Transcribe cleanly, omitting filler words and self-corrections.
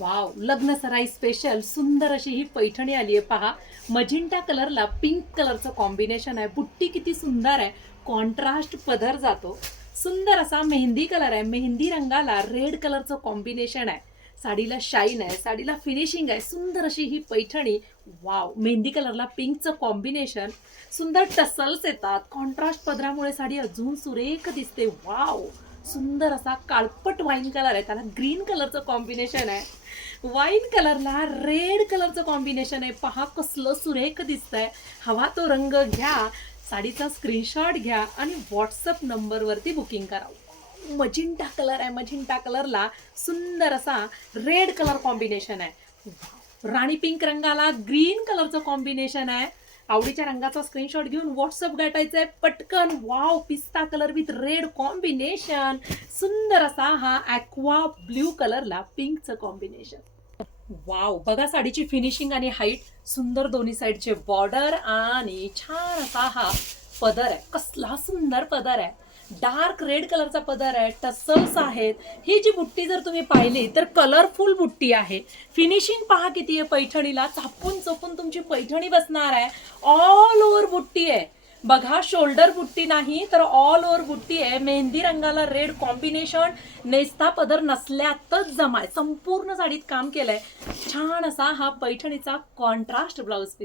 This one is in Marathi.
वाव, लग्न सराई स्पेशल सुंदर अशी ही पैठणी आली आहे पहा. मजिंटा कलरला पिंक कलरचं कॉम्बिनेशन आहे. बुट्टी किती सुंदर आहे. कॉन्ट्रास्ट पदर जातो. सुंदर असा मेहंदी कलर आहे. मेहंदी रंगाला रेड कलरचं कॉम्बिनेशन आहे. साडीला शाईन आहे, साडीला फिनिशिंग आहे. सुंदर अशी ही पैठणी. वाव, मेहंदी कलरला पिंकचं कॉम्बिनेशन. सुंदर टसल्स येतात. कॉन्ट्रास्ट पदरामुळे साडी अजून सुरेख दिसते. वाव, सुंदर असा काळपट वाईन कलर आहे, त्याला ग्रीन कलरचं कॉम्बिनेशन आहे. वाईन कलरला रेड कलरचं कॉम्बिनेशन आहे. पहा कसलं सुरेख दिसतंय. हवा तो रंग घ्या, साडीचा स्क्रीनशॉट घ्या आणि व्हॉट्सअप नंबरवरती बुकिंग करा. मजिंटा कलर आहे. मजिंटा कलरला सुंदर असा रेड कलर कॉम्बिनेशन आहे. राणी पिंक रंगाला ग्रीन कलरचं कॉम्बिनेशन आहे. आवडीच्या रंगाचा स्क्रीनशॉट घेऊन व्हॉट्सअप गाठायचा आहे पटकन. वाव, पिस्ता कलर विथ रेड कॉम्बिनेशन. सुंदर असा हा ॲक्वा ब्ल्यू कलरला पिंकचं कॉम्बिनेशन. वाव, बघा साडीची फिनिशिंग आणि हाईट. सुंदर दोन्ही साईडचे बॉर्डर आणि छान असा हा पदर आहे. कसला सुंदर पदर आहे. डार्क रेड कलरचा पदर आहे. टसल्स आहेत. ही जी बुट्टी जर तुम्ही पाहिली तर कलरफुल बुट्टी आहे. फिनिशिंग पहा किती आहे पैठणीला. चापून चोपून तुमची पैठणी बसणार आहे. ऑल ओव्हर बुट्टी आहे. बघा, शोल्डर बुट्टी नाही तर ऑल ओव्हर बुट्टी आहे. मेहंदी रंगाला रेड कॉम्बिनेशन. नेस्ता पदर नसल्यातच जमाय. संपूर्ण साडीत काम केलंय. छान असा हा पैठणीचा कॉन्ट्रास्ट ब्लाउज पीस.